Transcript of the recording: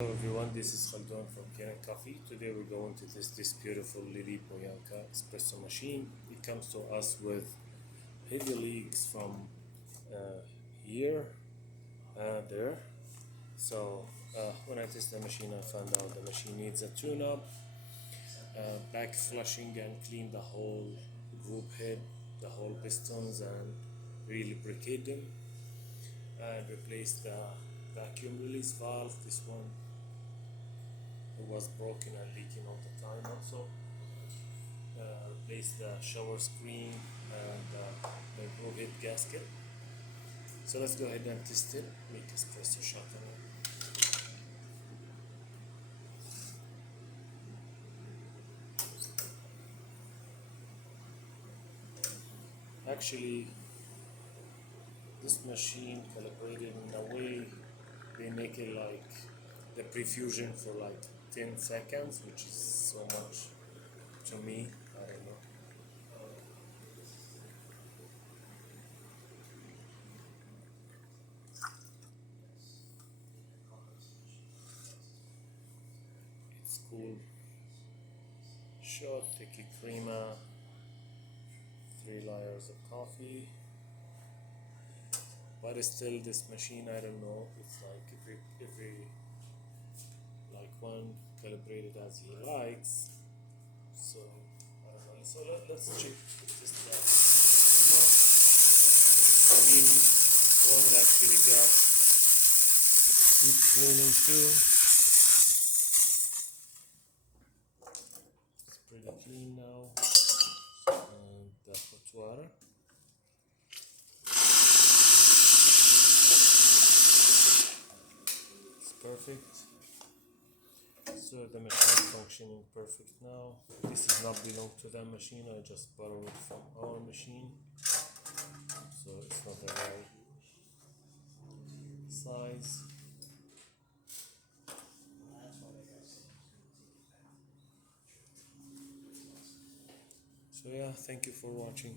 Hello everyone, this is Khaldun from Kanen Coffee. Today we're going to test this beautiful Lelit Bianca espresso machine. It comes to us with heavy leaks from uh, here and there. So when I test the machine, I found out the machine needs a tune-up, back flushing and clean the whole group head, the whole pistons, and re-lubricate them and replace the vacuum release valve. This one it was broken and leaking all the time. Also, replace the shower screen and the group head gasket. So let's go ahead and test it. Make espresso shot on it. Actually, this machine calibrated in a way they make it like the prefusion for like 10 seconds, which is so much to me. I don't know. It's cool. Shot, thicky crema, 3 layers of coffee. But still, this machine, I don't know. It's like every like one calibrated as he likes. So I don't know. So let's check this out. Clean won't actually got deep cleaning too. It's pretty clean now. And the hot water. It's perfect. So the machine is functioning perfect now. This does not belong to that machine. I just borrowed it from our machine. So it's not the right size. So yeah, thank you for watching.